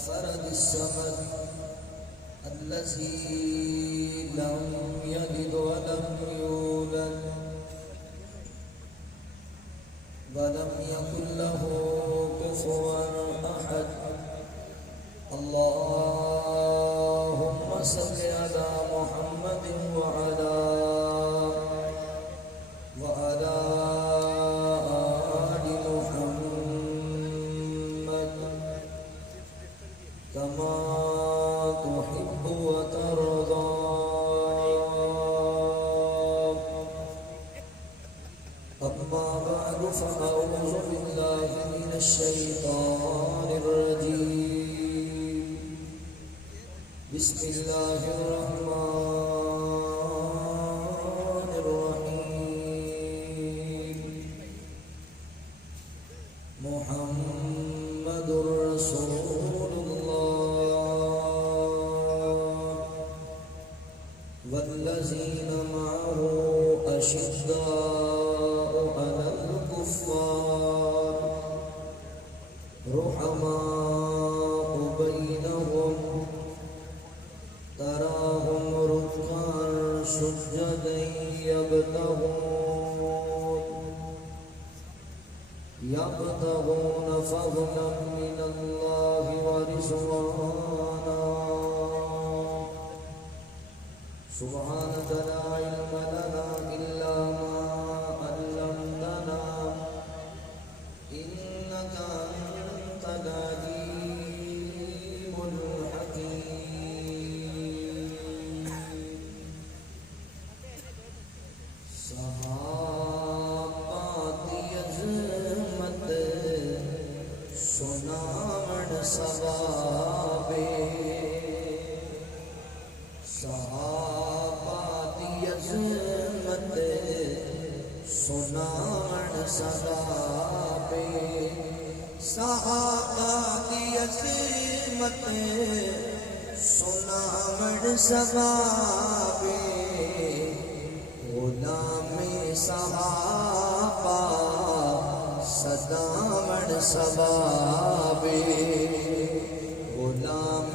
الفرد الصمد الذي لم يلد ولم يولد ولم يكن له كفوا أحد. اللهم صل على محمد وعلى آل محمد كما تحب وترضى. أما بعد فأعوذ بالله من الشيطان الرجيم. بسم الله الرحمن الرحيم. محمد رسول الله والذين معه أشداء على الكفار رحماء بينهم تراهم ركعا سجدا يبتغون فضلا من الله ورضوانا. سبحانك لا علم لنا إلا ما علمتنا إنك أنت العليم الحكيم. صحابات عظمت سناون ثوابے. صحابات عظمت سناون ثوابے. صحابات عظمت سناون ثوابے. غلام صحابہ صداون ثوابے. غلام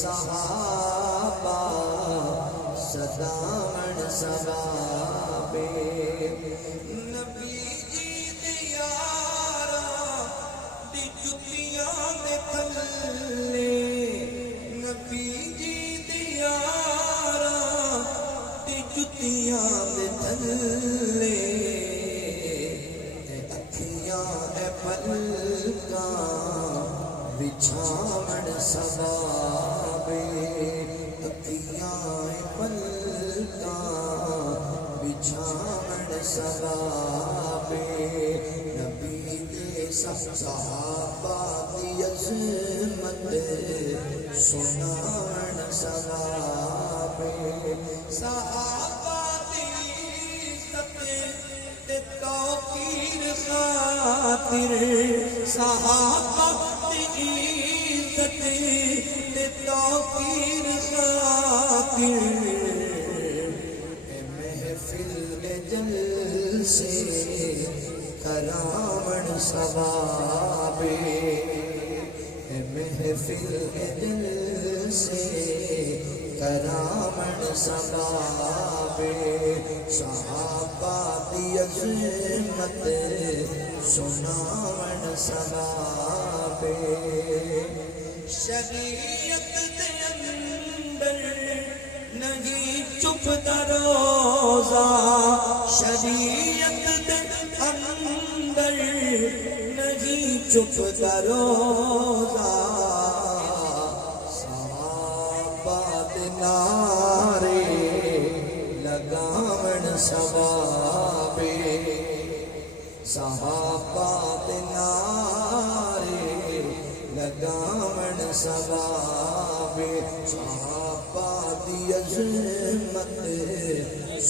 صحابہ صداون ثوابے. نبی جی دے یاراں دی جتیاں دے تھلے. نبی جی دے یاراں دی جتیاں دے تھلے. اے اکھیاں اے پلکاں بچھاون ثوابے. اکھیاں اے پلکاں بچھاون ثوابے. نبی دے صحابہ دی عظمت سناون ثوابے. صحابہ دی عزت تے توقیر خاطر. صحابہ دی عزت تے توقیر خاطر. اے محفل میں جلسے کراون ثوابے. اے محفل میں جلسے کراون ثوابے. صحابہ دی عظمت سناون ثوابے. شریعت دے اندر نہیں چپتا روزہ. شریعت دے اندر نہیں چپتا روزہ. صحابہ دے نعرے لگاون ثوابے. صحابہ دے نعرے لگاون ثوابے. صحابہ دی عظمت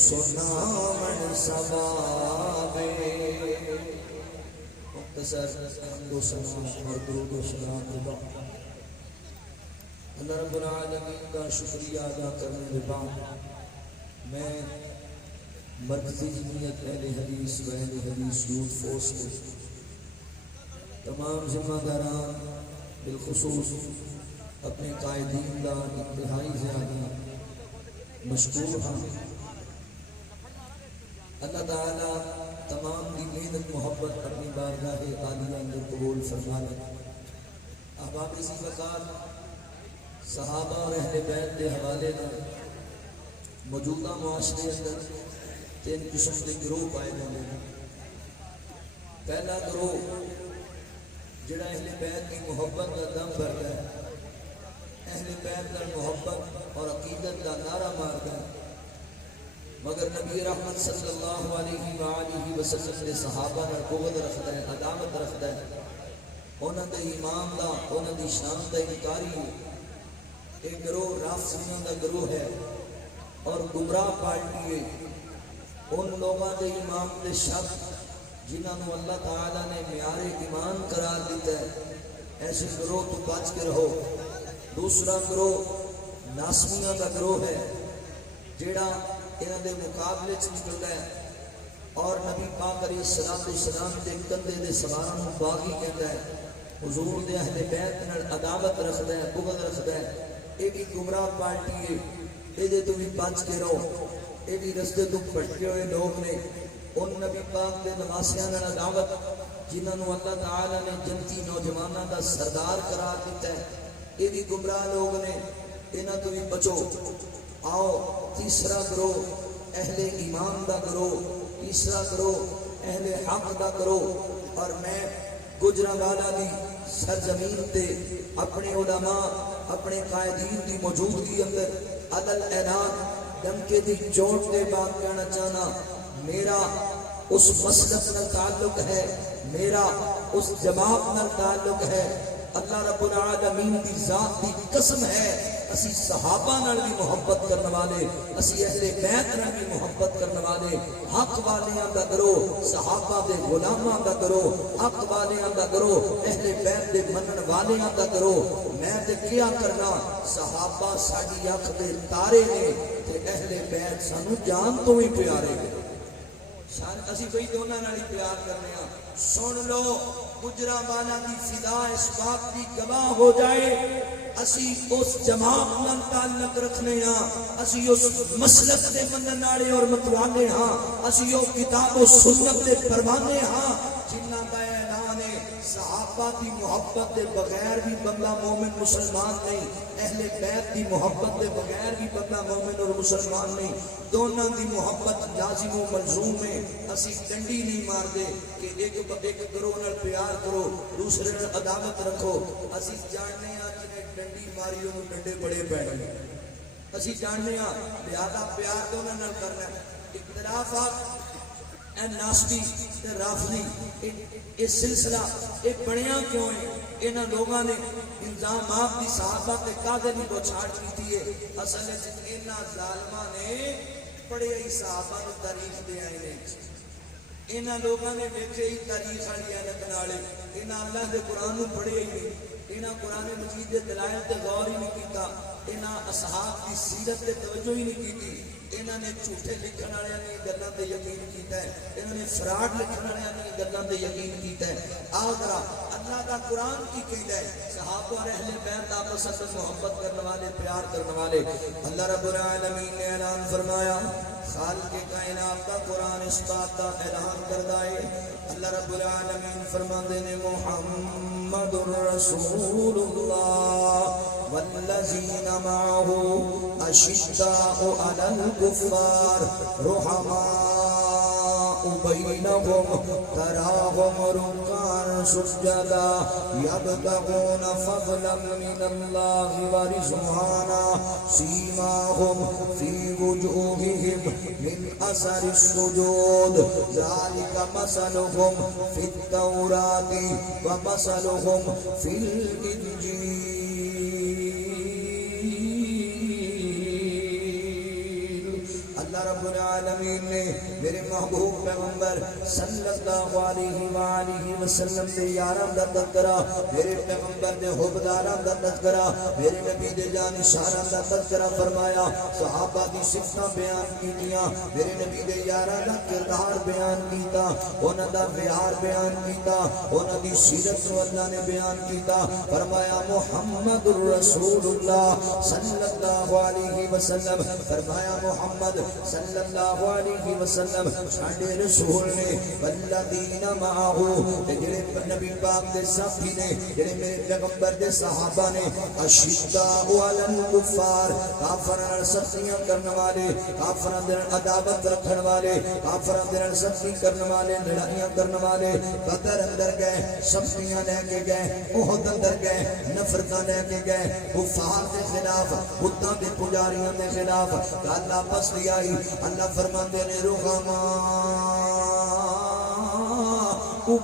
سناون ثوابے. مختصر حمد و ثنا اور درود و سلام کے بعد اللہ رب العالمین کا شکریہ ادا کرنے کے بعد میں مرکزی جمعیت اہل حدیث و اہل حدیث یوتھ فورس کے تمام ذمہ داران بالخصوص اپنے قائدین کا انتہائی زیادہ مشکور ہاں۔ اللہ تعالیٰ تمام دی محنت محبت اپنی بارگاہ عالیہ اندر قبول فرما لے۔ احباب اسی وقت صحابہ اور اہل بیت کے حوالے نال موجودہ معاشرے اندر تین قسم کے گروہ پائے جاتے ہیں۔ پہلا گروہ جڑا اہل بیت کی محبت کا دم بھرتا ہے، اہل بیت کا محبت اور عقیدت کا نعرہ مارتا ہے، مگر نبی رحمت صلی اللہ علیہ وآلہ وسلم کے صحابہ نے بغض رکھتا ہے، عداوت رکھتا ہے، انہوں نے ایمان دا انہوں دی شان دا انکاری ہے۔ ایک گروہ رافضیوں کا گروہ ہے اور گمراہ پارٹی ہے۔ ان لوگوں کے ایمان دے شک جنہوں نے اللہ تعالیٰ نے معیار ایمان قرار دیتا ہے، ایسے گروہ تو بچ کے رہو۔ دوسرا گروہ ناسمیاں کا گروہ ہے جیڑا انہوں دے مقابلے چ نکلتا ہے اور نبی پاک علیہ السلام دے کندھے دے سواروں باغی کہتا ہے، حضور دے اہل بیت نال عداوت رکھتا ہے، بغض رکھتا ہے۔ یہ بھی گمراہ پارٹی ہے، یہ تو بھی بچ کے رہو۔ یہ بھی رستے تو بھٹکے ہوئے لوگ نے۔ ان نبی پاک کے نواسیاں نال عداوت جنہوں نے اللہ تعالیٰ نے جنتی نوجوانوں کا سردار قرار دیتا ہے، یہ بھی گمراہ لوگ نے، انہاں تو بھی بچو۔ آؤ تیسرا گروہ اہل ایمان دا گروہ، تیسرا گروہ اہل حق دا گروہ۔ اور میں گجرانوالہ دی سرزمین تے اپنے علماء اپنے قائدین دی موجودگی اندر عدل اعلان ڈنکے دی چوٹ دے بات کہنا چاہنا، میرا اس مسلک نال تعلق ہے، میرا اس جماعت نال تعلق ہے۔ اللہ رب العالمین دی ذات دی قسم ہے، اسی صحابہ نال بھی محبت کرنے والے، اسی اہل بیت نال بھی محبت کرنے والے، حق والیاں دا گروہ، صحابہ دے غلاماں دا گروہ، حق والیاں دا گروہ، اہل بیت دے منن والیاں دا گروہ۔ میں تے کیا کرنا، صحابہ ساڈی اکھ دے تارے نے تے اہل بیت سانو جان تو ہی پیارے نے۔ اسی کوئی دونوں نال ہی پیار کرنے ہاں۔ سن لو گجرانوالہ دی فضا اس بات کی گواہ ہو جائے، اسی اس جماعت نال تعلق رکھنے ہاں، اسی اس مسلک دے منن والے اور متوانے ہاں، اسی او کتاب و سنت دے پروانے ہاں جنہاں دا اعلان ہے صحابہ دی محبت دے بغیر بھی بندہ مومن مسلمان نہیں، اہل بیت دی محبت دے بغیر بھی بندہ مومن اور مسلمان نہیں۔ دونوں دی محبت لازم و ملزوم ہے۔ اسی ڈنڈی نہیں مار دے کہ ایک گروہ نال پیار کرو دوسرے نال عداوت رکھو۔ اسی جاننے ہاں جنہیں ڈنڈی ماری انہوں ڈنڈے بڑے پینے، اسی جاننے ہاں لہذا پیار دونوں نال کرنا ہے۔ اختلافات اے ناسبی تے رافضی یہ سلسلہ ایک بڑیاں کیوں ہے؟ انہاں لوگاں نے الزامات دی صحابہ تے قاضی نہیں بوچھاڑ کی ہے۔ اصل انہاں ظالماں نے پڑھے ہی صحابہ نو تاریخ دے آئے نے، انہاں لوگاں نے ویکھے ہی تاریخ والی اینک نالے، انہاں اللہ دے قرآن نو پڑھے ہی نہیں، انہاں قرآن مجید دے دلائل تے غور ہی نہیں کیتا، انہاں اصحاب کی سیرت تے توجہ ہی نہیں کیتی، انہاں نے جھوٹے لکھن والے نے گلاں تے یقین کیتا ہے، انہوں نے فراڈ لکھن والے نے گلاں تے یقین کیتا ہے۔ آگرہ اللہ کا قرآن کی کہتا ہے صحابہ اور اہل بیت آپس میں محبت کرنے والے، پیار کرنے والے۔ اللہ رب العالمین نے اعلان فرمایا، خالق کائنات کا قرآن اس بات کا اعلان کرتا ہے۔ اللہ رب العالمین فرماتے ہیں محمد رسول اللہ والذین معہ اشداء علی الکفار رحماء بینہم تراہم رکعا سجدا یبتغون فضلا من اللہ ورضوانا سیماہم فی وجوہہم من اثر السجود ذالک مثلہم فی التوراۃ ومثلہم فی الانجیل۔ اللہ رب العالمین العالمین نے میرے محبوب پیغمبر صلی اللہ علیہ وآلہ وسلم دے یاراں دا تذکرہ، میرے پیغمبر دے حبداراں دا تذکرہ، میرے نبی دے جانشاراں دا تذکرہ فرمایا، صحابہ دی صفتاں بیان کیتیاں، میرے نبی دے یاراں دا کردار بیان کیتا، انہاں دا ویہار بیان کیتا، انہاں دی سیرت نو اللہ نے بیان کیتا، فرمایا محمد الرسول اللہ صلی اللہ علیہ وسلم، فرمایا محمد صلی اللہ علیہ وسلم ساڈے رسول نے والذین معه، جڑے نبی پاک دے ساتھی نے، جڑے میرے پیغمبر دے صحابہ نے، اشداء علی الکفار، کافراں نال سختیاں کرن والے، کافراں دے نال عداوت رکھن والے، کافراں دے نال سختی کرن والے، لڑائیاں کرن والے، بدر اندر گئے سختیاں لے کے گئے، احد اندر گئے نفرتاں لے کے گئے، کفار دے خلاف، بتاں دے پجاریاں دے خلاف گل آپس دی آئی، اللہ فرماندے نے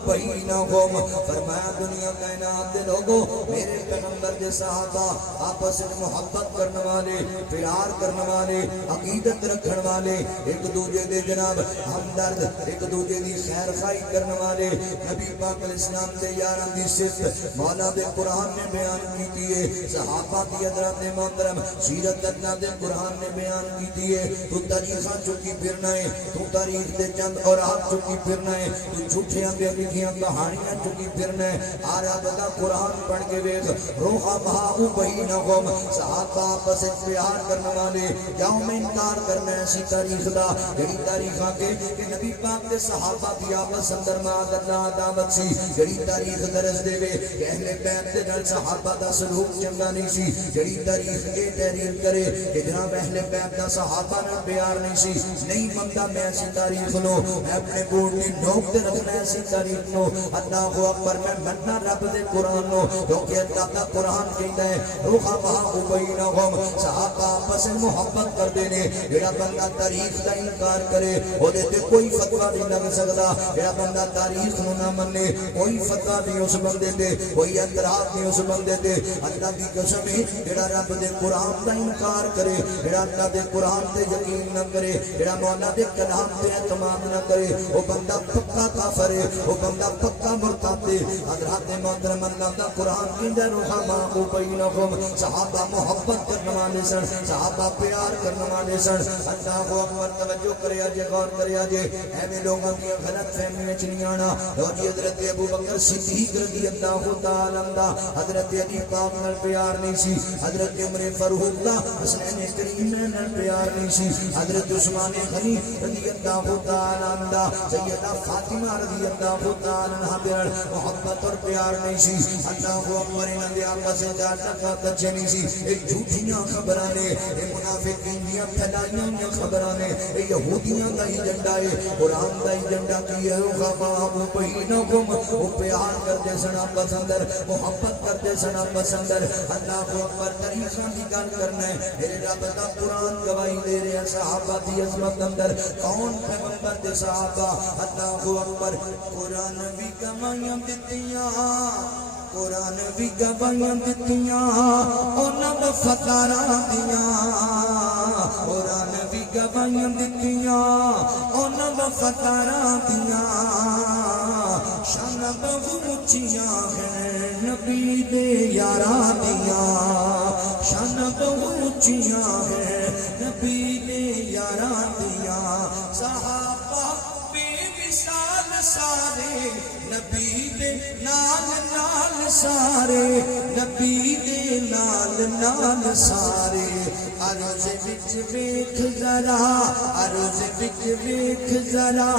بینہم، فرمایا دنیا کائنات دے لوگوں، میرے پیغمبر دے صحابہ آپس میں محبت کرنے والے، پیار کرنے والے، عقیدت رکھن والے، ایک دوجے دے جناب ہمدرد، ایک دوجے دی خیر خواہی کرنے والے، نبی پاک علیہ السلام دے یاراں دی صفت مولا دے قرآن نے بیان کیتی ہے، صحابہ دی حضرات محترم سیرت اللہ دے قرآن نے بیان کیتی ہے، تو تاریخاں چکی پھرنا ہے، تو تاریخ دے چند اور ہاتھ چکی پھرنا ہے، تو جھوٹیاں دے لکھیاں کہانیاں چکی پھرنا ہے، عرب دا قرآن پڑھ کے ویکھ، رحماء بینہم، صحابہ آپس وچ پیار کرنے والے، یوم انکار کرنا ایسی تاریخ دا، جڑی تاریخ آ کے کہ نبی پاک دے صحابہ دی آپس اندر معاذ اللہ عداوت سی، جڑی تاریخ درس دے وے کہ اہل بیت دے نال صحابہ دا سلوک چنگا نہیں سی، جڑی تاریخ یہ تحریر کرے کہ جناب اہل بیت دا صحابہ نال پیار نہیں سی، نہیں منگتا میں ایسی تاریخ نو، میں اپنے بورڈ دی نوک تے رکھنا ایسی تاریخ نو، اللہ اکبر میں مننا رب دے قرآن نو، کیونکہ اللہ دا قرآن کہتا ہے رحماء بینہم، صحابہ آپس میں محبت کر دینے، جڑا بندہ تاریخ دا انکار کرے او دے تے کوئی فتویٰ نہیں لگ سکتا، جڑا بندہ تاریخ نو نہ مننے کوئی فتویٰ نہیں اس بندے تے، کوئی اعتراض نہیں اس بندے تے، اللہ دی قسم ہے جڑا رب دے قرآن دا انکار کرے، جڑا اللہ دے قرآن تے یقین نہ کرے، جڑا مولا دے کلام تے اعتماد نہ کرے، وہ بندہ پکا کافر ہے، وہ بندہ پکا مرتد ہے۔ حضرات محترم اللہ دا قرآن کہندا رحماء بینہم، صحابہ محبت کرنے والے سن، صحابہ پیار کرنے والے سن، اللہ اکبر توجہ کریا جے غور کریا جے، ایویں لوگاں دی غلط فہمیاں چ نہیں آنا، اور حضرت ابو بکر صدیق رضی اللہ تعالی عنہ حضرت علی پاک نال پیار نہیں سی، حضرت عمر فاروق دا حسنین کریم نال پیار نہیں سی، حضرت عثمان غنی رضی اللہ تعالی عنہ سیدہ فاطمہ رضی اللہ تعالی عنہ دے محبت اور پیار نہیں سی، اللہ اکبر انہاں دے آپس وچ تعلقات اچھے نہیں سی، ایک جھوٹیاں خبراں نے، اے منافقین دیاں پھیلائیاں ہوئیاں خبراں نے، اے یہودیاں دا ایجنڈا ہے، قرآن دا ایجنڈا کی ہے، رحماء بینہم، وہ پیار کرتے سن آپس اندر، محبت کرتے سن آپس اندر، اللہ اکبر تاریخاں دی گل کرنا ہے، میرے رب دا قرآن گواہی دے رہے ہیں صحابہ دی عظمت اندر، کون پیغمبر دے صحابہ، اللہ اکبر قرآن بھی گواہیاں دتیاں، قرآن بھی گواہیاں دتیاں، انہاں وفاداراں دیاں، قرآن بھی گواہیاں دتیاں، انہاں وفاداراں دیاں، شان بہت اونچیاں ہیں نبی دے یاراں دیاں، شان بہت اونچیاں ہیں نبی دے یاراں دیاں، صحابہ بے مثال سارے نبی دے نال نال سارے، نبی دے نال نال سارے، عرض وچ ویکھ ذرا، عرض وچ ویکھ ذرا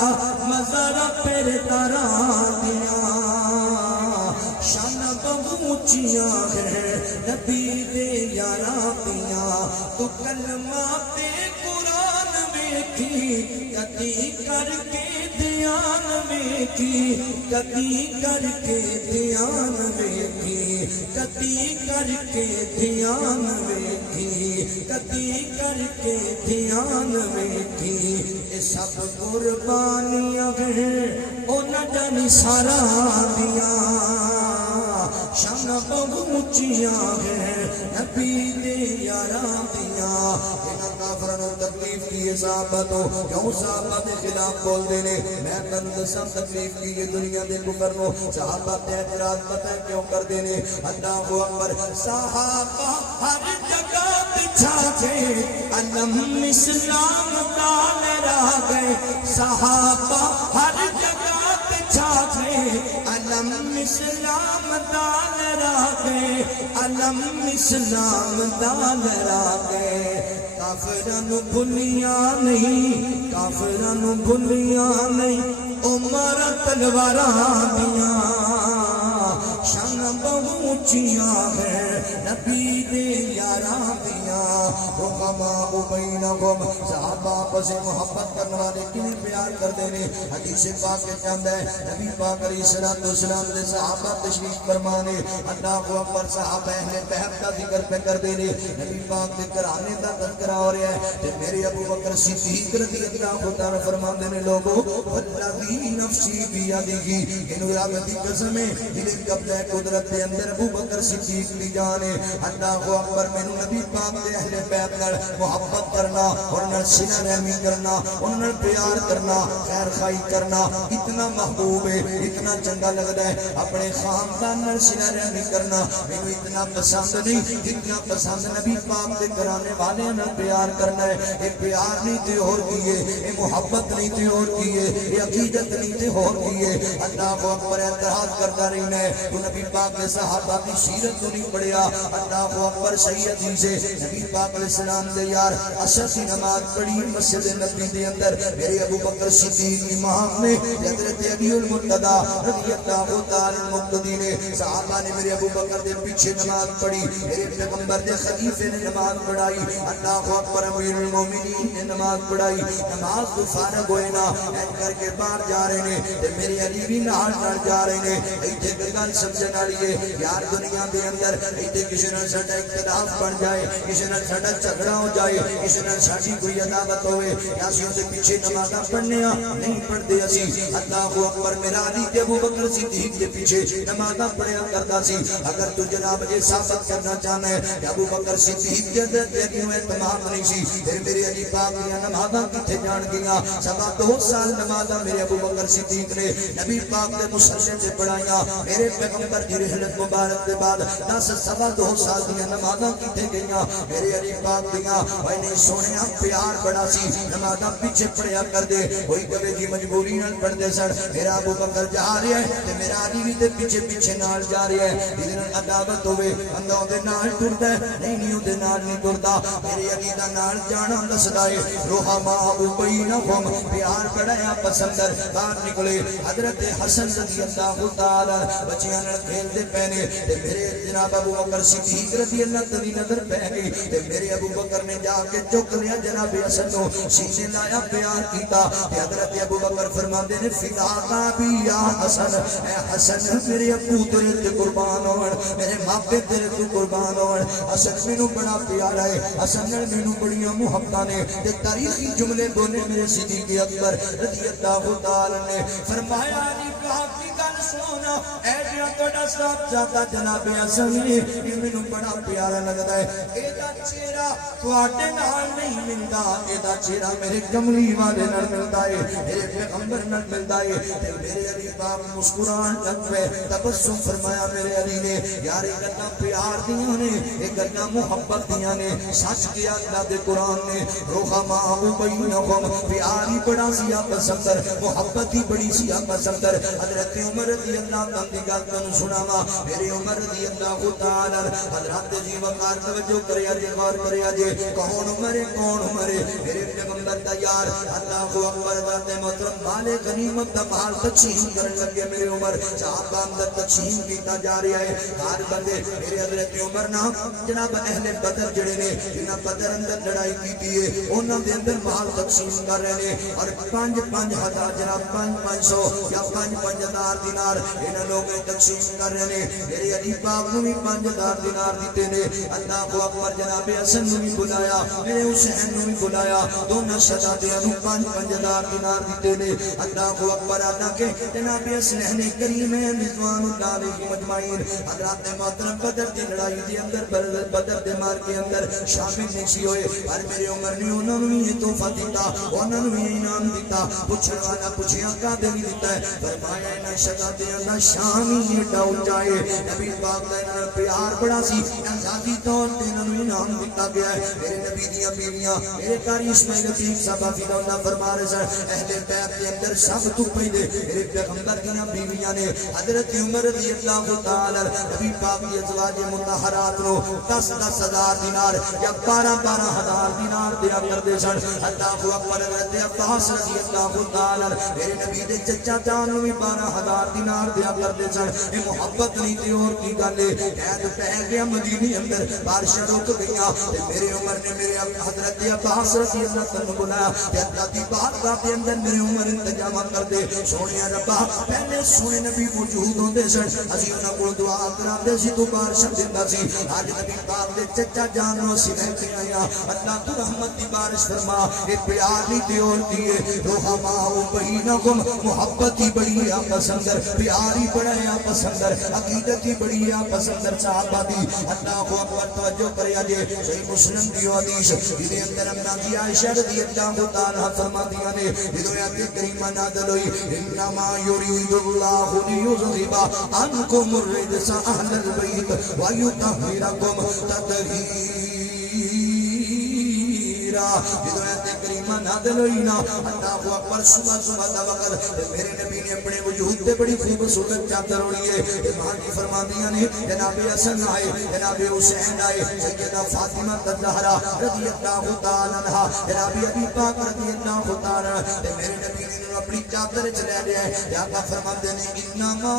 مزار پھر تاراں دیاں، شان بہت اونچیاں ہیں نبی دے یاراں دیاں، تو کلمہ تے قرآن ویکھی کدی کر کے دھیان ویکھی، کدی کر کے دھیان ویکھی، کدی کر کے دھیان ویکھی، کدی کر کے دھیان ویکھی، اے سب قربانیاں ہیں انہاں دا نثاراں دیاں، شان بہت اونچیاں ہیں نبی دے یاراں دیاں، انہاں دا کافراں نوں تکلیف کی ہے صحابہ تو کیوں صحابہ دے خلاف بول دے نے میں تانوں دساں تکلیف کی ہے دنیا دے کفر نوں صحابہ تے اعتراض پتہ کیوں کر دے نے اللہ اکبر صحابہ ہر جگہ بچھا کے علم اسلام دا لہرا گئے صحابہ ہر جگہ بچھا کے علم اسلام دا لہرا گئے علم اسلام دا لہرا گئے کافراں نوں بھلیاں نہیں کافراں نوں بھلیاں نہیں عمر تلواراں دیاں شان بہو اونچیاں ہیں نبی دے یاراں دیاں رحماء بینہم صحابہ آپس میں محبت کرنے والے کنے پیار کردے نے حدیث پاک کے چاہتا ہے نبی پاک علیہ السلام دے صحابہ تشریف فرمانے اللہ اکبر صحابہ اہل بیت کا ذکر پہ کر دے نے نبی پاک دے گھرانے دا تذکرہ ہو رہا ہے تے میرے ابو بکر صدیق رضی اللہ تعالی فرماندے نے لوگوں والذی نفسی بیدہ انہوں رب دی قسم ہے جنہیں قبضہ قدرت دے اندر ابو بکر صدیق دی جان ہے اللہ اکبر مینوں نبی پاک دے اہل بیت نال محبت کرنا اور نال سینہ رحمی کرنا ان نال پیار کرنا خیر خائی کرنا اتنا محبوب ہے اتنا چنگا لگتا ہے اپنے خاندان نال سینہ رحمی کرنا مینوں اتنا پسند نہیں جتنا پسند نبی پاک دے گھرانے والے نال پیار کرنا ہے یہ پیار نہیں تے اور کیے یہ محبت نہیں تے اور کیے یہ عقیدت نہیں تے اور کیے اللہ اکبر اعتراض کرتا رہنا ہے تو نبی پاک نے صحابہ کی سیرت تو نہیں پڑھیا اللہ اکبر سید جی سے نبی پاک علیہ السلام دے یار عصر کی نماز پڑھی مسجد نبی دے اندر میرے ابو بکر صدیق امام نے حضرت علی المرتضی رضی اللہ تعالی المقتدی نے صحابہ نے میرے ابو بکر دے پیچھے نماز پڑھی میرے پیغمبر دے خلیفے نے نماز پڑھائی اللہ اکبر امیر المومنین نے نماز پڑھائی نماز تو فارغ ہوئے نا ایک کر کے باہر جا رہے نے تے میرے علی بھی نال نال جا رہے نے ایتھے گل سمجھن والی ہے یار دنیا دے اندر ایتھے کسی نال ساڈا اختلاف بن جائے کسی نال ساڈا جھگڑا ہو جائے کسی نال ساڈی کوئی عداوت ہوئے یا اسی دے پیچھے نمازاں پڑھنے نہیں پڑھدے اسی اللہ اکبر میرا علی تے ابو بکر صدیق دے پیچھے نمازاں پڑھیا کردا سی اگر تو جناب یہ ثابت کرنا چاہنا ہے کہ ابو بکر صدیق دے اندر تیری اعتماد نہیں سی پھر میرے علی پاک دی نمازاں کتے جان گیاں سوا 2 سال نمازاں میرے ابو بکر صدیق نے نبی پاک دے مصلی تے پڑھائیاں میرے پیغمبر دی رحلت مبارک دے بعد 10 سوا 2 سال دی نمازاں کتے گئیاں میرے علی پاک دیاں اے نہیں سونیا پیار بڑا سی نمازاں پیچھے پڑھیا کر دے کوئی کبھی دی مجبوری نال پڑھ دے سن میرا ابو بکر جا رہا ہے تے میرا علی بھی تے پیچھے پیچھے نال جا رہا ہے جس نال عداوت ہوے بندہ اودے نال ٹردا ہے نہیں اودے نال نہیں ٹردا میرے علی دا نال جانا دسدا ہے رحماء بینہم پیار بڑا پسندر باہر نکلے حضرت حسن رضی اللہ تعالی بچیاں نال کھیلدے پے نے تے میرے جناب ابو بکر صدیق رضی اللہ تعالی نظر پے گئی تے میرے ابو بکر نے جا کے چک لیا جناب حسن نو سینے لایا پیار کیتا تے حضرت ابو بکر فرماندے نے فدا کا بھی یا حسن اے حسن میرے ابو تیرے تے قربان ہون میرے ماپے تیرے تو قربان ہون حسن مینوں بڑا پیارا ہے حسن نال مینوں بڑیاں محبتاں نے تے تاریخی جملے بولے میرے صدیق اکبر رضی اللہ تعالی نے فرمایا علی پاک کی گل سنو اے جڑا تہاڈا صاحب جاتا جناب حسن یہ مینوں بڑا پیارا لگدا ہے اے دا چہرہ تواڈے نال نہیں ملدا اے دا چہرہ میرے کملی والے نال ملدا ہے میرے پیغمبر نال ملدا ہے تے میرے علی پاک مسکران لگ پے تبسم فرمایا میرے علی نے یار یہ گلاں پیار دیاں نے یہ گلاں محبت دیاں نے سچ کیا اللہ دے قرآن نے رحماء بینہم پیار ہی بڑا سی آپس اندر محبت ہی بڑی سی آپس اندر حضرت عمر رضی اللہ تعالی دی گل تانوں سناواں میرے عمر رضی اللہ تعالی حضرت جی وقار توجہ کریا جے غور کریا جے کون عمر میرے پیغمبر دا یار اللہ اکبر ذات محترم مال غنیمت دا مال تقسیم کرن لگے میرے عمر صحابہ اندر تقسیم کیتا جا رہا ہے ہر بندے میرے حضرت عمر نا جناب اہل بدر جڑے نے جنہاں بدر اندر لڑائی کیتی ہے انہاں دے اندر مال تقسیم کر رہے ہیں اور 5-5 ہزار جناب 500 یا 5-5 دینار انہاں لوگ تقسیم کر رہے ہیں میرے علی پاک نو بھی 5000 دینار دیتے نے اللہ اکبر جناب حسن نو بھی بلایا میرے حسین نو بھی بلایا دونوں شہزادیاں نو 5,000 دینار دیتے نے اللہ اکبر آنا کہ جناب حسنین کریم رضوان اللہ علیہ مجمعین حضرات محترم بدر دی لڑائی دے اندر بدر دے مار کے اندر شامل نہیں سی ہوئے پر میرے عمر نے انہوں نے یہ تحفہ دیتا انہوں نے یہ انعام دیتا پوچھنے والا پوچھے آقا دے بھی دیتا ہے فرمایا انہاں شہزادیاں دا شان ہی ایڈا اونچا ہے نبی پاک دا انہاں پیار بڑا سی ذاتی طور تے انہوں نے انعام دیتا گیا ہے میرے نبی دیاں بیویاں میرے قاری اسماعیل عتیق صاحب حفظہ اللہ فرما رہے سن اہل بیت کے اندر سب تو پہلے میرے پیغمبر دیاں بیویاں نے حضرت عمر رضی اللہ تعالی نبی پاک کی ازواج مطہرات نو 10,000 دینار یا 12,000 دینار دیا کرتے سن اللہ اکبر حضرت عباس رضی اللہ تعالی میرے نبی دے چچا جان نو بھی 12,000 دینار دیا کرتے سن یہ محبت نہیں تے اور کی گل ہے قید پہ گیا مدینے اندر بارشاں رک گئیاں میرے عمر نے میرے حضرت عباس رضی اللہ تعالی بلایا کہ اللہ دی بارگاہ دے اندر میرے عمر انتظام کر دے سونے ربا پہلے سونے نبی موجود ہوندے سن اسی انہاں کول دعا کراندے سی تو بارش دیندا سی اج نبی پاک دے چچا جان نو سی لے کے آیا اللہ تو رحمت دی بارش فرما اے پیار نہیں تے اور دیے رحما او بینکم محبت ہی بڑی آپس اندر پیار ہی بڑا ہے آپس اندر عقیدت ہی بڑی ہے آپس اندر صحابہ دی اللہ کو اکبر توجہ کریا جے صحیح مسلم دی حدیث دے اندر امنا دی عائشہ رضی اللہ تعالی فرما دیا نے ہدایت کریمہ نازل ہوئی انما یرید اللہ لیذہب عنکم الرجس اہل البیت ویطہرکم تطہیرا ہدایت کریمہ نازل ہوئی نا اللہ اکبر صبح صبح دا وقت میرے نبی نے اپنے وجود تے بڑی خوبصورت چادر اوڑھی ہے ماں کی فرماندیاں نے جناب حسن آئے جناب حسین آئے سیدہ فاطمہ الزہرا رضی اللہ تعالی عنہا جناب ابی پاک رضی اللہ تعالی عنہ میرے نبی نے اپنی چادر چ لے لیا ہے یا آقا فرماتے ہیں انما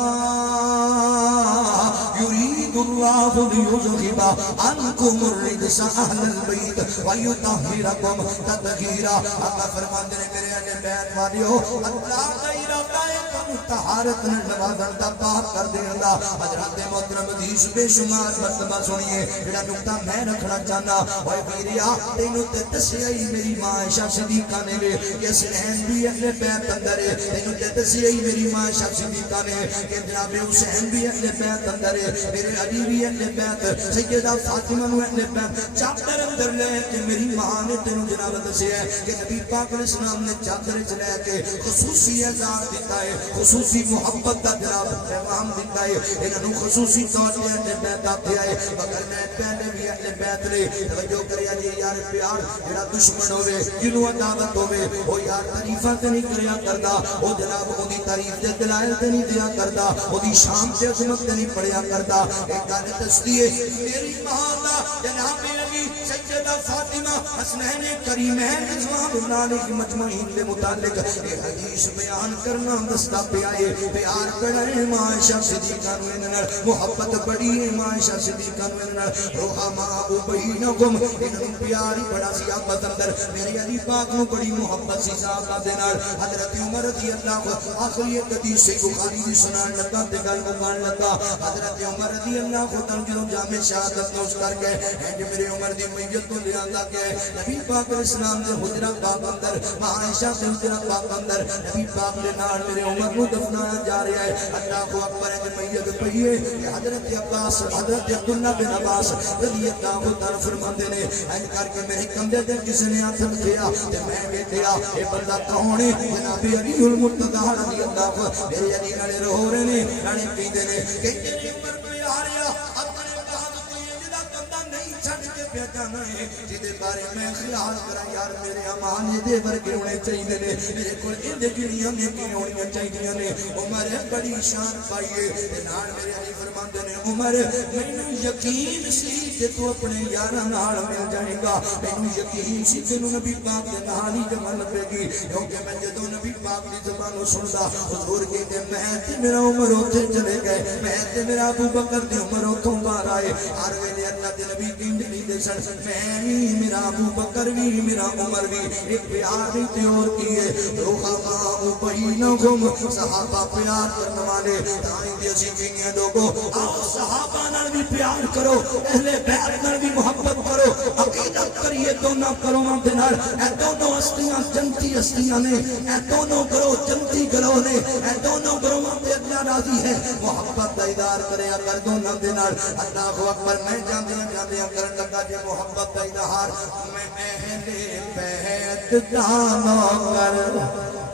یرید اللہ لیذہب عنکم الرجس اہل البیت ویطہرکم تطہیرا آقا فرماتے ہیں میرے اہل بیت والیو اللہ کا ارادہ ہے تم طہارت نوازن دا پاک کر دے اللہ حضرات محترم حدیث بے شمار مرتبہ سنیے جڑا نقطہ میں رکھنا چاہنا اوے ویریا تینوں تے دسیا ہی میری ماں عائشہ صدیقہ نے کہ حسین بھی اہل بیت اندر ہے تینوں تے دسیا ہی میری ماں عائشہ صدیقہ نے کہ جناب حسین بھی اہل بیت اندر ہے میرے علی بھی اہل بیت سیدہ فاطمہ نو اہل بیت چادر اندر لے کے میری ماں نے تینوں جناب دسیا ہے کہ نبی پاک علیہ السلام نے چادر چ لے کے خصوصی اعزاز دیتا ہے خصوصی محبت دا جناب پیغام دیتا ہے انہاں خصوصی طور تے اہل بیت آتے آئے مگر میں پہلے بھی اہل بیت نے توجہ کریا جی یار پیار جڑا دشمن ہوے جنوں عداوت ہوے او یار تعریفاں تے نہیں کریا کردا او جناب اودی تعریف دے دلائل تے نہیں دیا کردا اودی شان تے عظمت تے نہیں پڑھیا کردا ایک گل دسدی ہے میری ماں دا جناب علی سیدہ فاطمہ حسنین کریمین رضوان اللہ علیہ مجمعین کے متعلق یہ حدیث بیان کرنا دستا پہ آئے پیار بڑھے ماں عائشہ صدیقہ نو انہاں محبت بڑی ہے ماں عائشہ صدیقہ نو انہاں رحماء بینکم انہاں پیار ہی بڑا سی آپس اندر میری علی پاک نو بڑی محبت سی صحابہ دے نال حضرت عمر رضی اللہ آخری حدیث سے بخاری دی سنان لگا تے گل مکان لگا حضرت عمر رضی اللہ تعالی جدوں جامع شہادت نوش کر کے انج میرے عمر دی میت تو لے آندا کہ نبی پاک علیہ السلام دے حجرہ پاک اندر ماں عائشہ دے حجرہ پاک اندر نبی پاک دے نال میرے عمر نو دفنایا جا رہا ہے اللہ اکبر انج میت پئی ہے کہ حضرت عباس حضرت عبداللہ بن عباس رضی اللہ تعالی فرماتے نے انج کر کے میرے کندھے تے کسی نے ہاتھ رکھیا تے میں بیٹھیا اے بندہ کون ہے جناب علی المرتضی رضی اللہ میرے علی والے رو رہے نے رانے کہندے نے کہ تیری عمر کوئی آ رہا اپنے بعد کوئی جدا بندہ نہیں چھڈ کے پیا جانا ہے جدے بارے میں خیال کرا یار میرے امان دے ورگے ہونے چاہیے نے میرے کول اندے جڑیاں نے کی ہونیاں چاہیے نے عمر بڑی شان پائیے تے نال میرے علی فرماندے نے عمر مینوں یقین سی کہ تو اپنے یاراں نال مل جائے گا مینوں یقین سی تینوں نبی پاک دے نال ہی جمع لگے گی کیونکہ میں جدوں نبی پاک دی زبانوں سندا حضور کہندے میں تے میرا عمر اوتھے چلے گئے میں تے میرا ابو بکر دی عمر اوتھوں باہر آئے ہر ویلے اللہ دے نبی کہندے نہیں دے سن میں بھی میرا ابو بکر بھی میرا عمر بھی ایک پیار بھی تیور کیے رحماء بینہم صحابہ پیار کرنے والے تائیں دے سکھیں لوگوں آؤ صحابہ نال بھی پیار کرو اہل بیت نال بھی محبت کرو عقیدت کریے دونوں کروڑوں دے نال اے دونوں ہستیاں جنتی ہستیاں نے اے دونوں گروہ جنتی گروہ نے اے دونوں گروہاں تے اللہ راضی ہے محبت دا ادار کرے اگر دونوں دے نال اللہ اکبر میں جاندیاں کرن لگا جے محبت دا اظہار میں اہل بیت دانو کر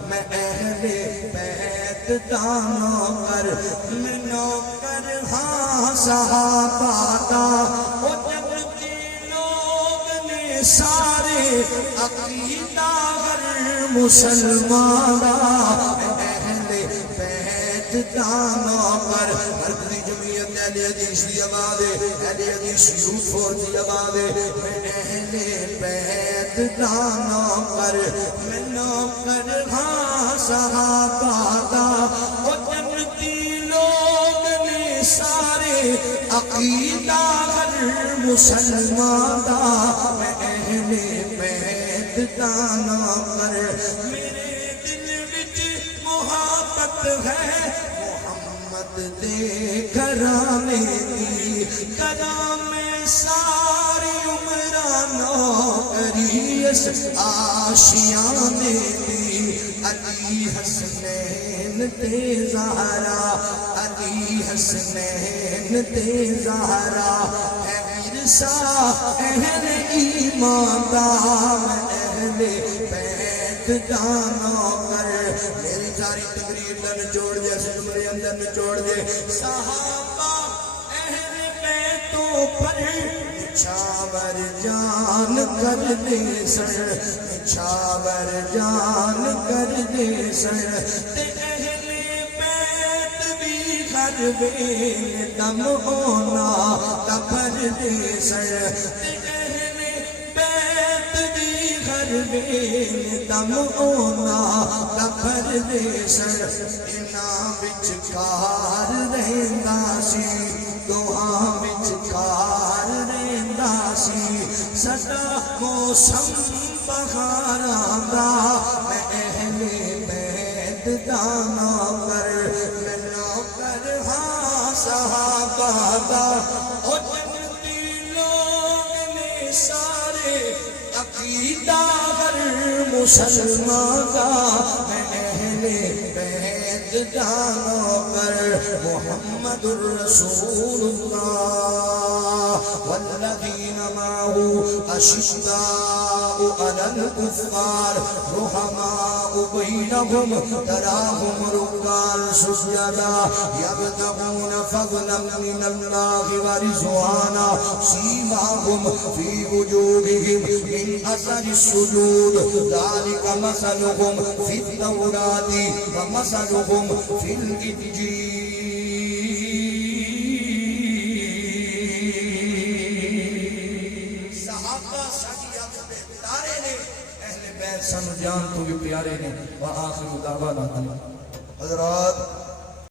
میں اہل بیت دانو کر میں نوکر ہاں صحابہ دا او جنتی لوگ نے سارے عقیدہ گر مسلمانہ میں اہل بیت دانو کر مرکزی جمعیت اہل حدیث دی آباد اہل حدیث یوتھ فورس دی آباد میں اہل بیت دانو کر میں نوکر ہاں صحابہ دا او جنتی لوگ نے سارے عقیدہ گر مسلمان دا میں اہل بیت دانو کر میرے دل وچ محبت ہے محمد دے گھرانے دی کرا میں ساری عمرانو کری اس آشیانے دی علی حسنین تے زہرا علی حسنین تے زہرا ہے ورثہ اہل ایمان دا میں اہل بیت دانو کر میری ساری تقریر دا نچوڑ دے سجمرے اندر نچوڑ دے صحابہ اہل بیتوں پر نچھاور جان کر دے سر نچھاور جان کر دے سر تے اہل بیت بھی غربین دم ہونا کفر دے سر تے اہل بیت بھی غربین دم ہونا کفر دے سر انہاں وچکار رہندا سی دوہاں وچکار رہندا سی سدا موسم بہاراں دا میں اہل بیت دانو کر میں نوکر ہاں صحابہ دا او جنتی لوگ نے سارے عقیدہ گر مسلمان دا میں اہل بیت دانو کر محمد الرسول اللہ والذین معه اشداء علی الکفار رحماء بینہم تراہم رکعا سجدا یبتغون فضلا من اللہ ورضوانا سیماہم فی وجوہہم من اثر السجود ذلک مثلہم فی التوراۃ ومثلہم فی الانجیل سن جان تو بھی پیارے نے وآخر دعوانا حضرات